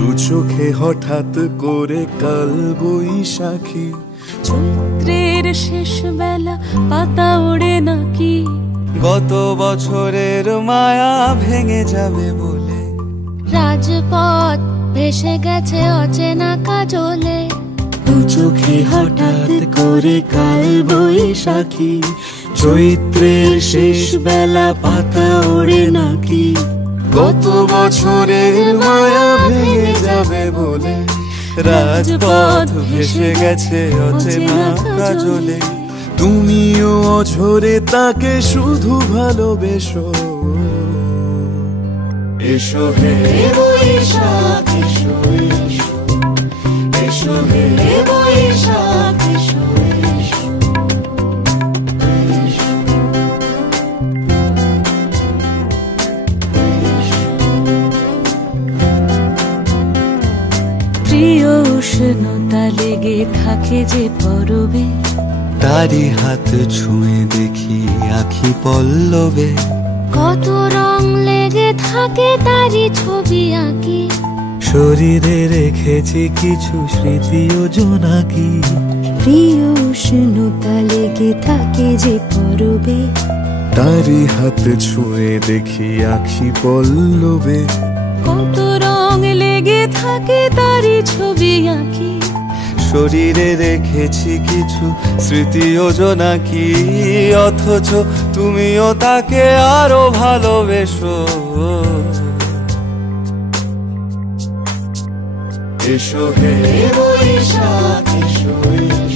দু চোখে হঠাৎ করে কাল বৈশাখী, চৈত্রের শেষ বেলা পাতা ওড়ে নাকি, গত বছরের মায়া ভেঙে যাবে বলে, রাজপথ ভেসে গেছে অচেনা কাজলে। দু চোখে হঠাৎ করে কাল বৈশাখী, চৈত্রের শেষ বেলা পাতা ওড়ে নাকি, গত বছরের মায়া ভেঙে যাবে বলে, রাজপথ ভেসে গেছে অচেনা কাজলে। তুমিও অঝরে তাকে শুধু ভালোবেসো, এসো হে বৈশাখ এসো এসো, এসো হে বৈশাখ এসো এসো। প্রিয় উষ্ণতা লেগে থাকে যে পরবে, তারি হাত ছুঁয়ে দেখি আখি পল্লবে, কত রং লেগে থাকে তারি ছবি আঁকি, শরীরে রেখেছি কিছু স্মৃতি ও জোনাকি। প্রিয় উষ্ণতা লেগে থাকে যে পরবে, তারি হাত ছুঁয়ে দেখি আখি পল্লবে, কত রং লেগে থাকে তারি ছবি আঁকি, শরীরে রেখেছি কিছু স্মৃতি ও জোনাকি। অথচ তুমিও তাকে আরো ভালোবেসো, এসো হে বৈশাখ এসো এসো।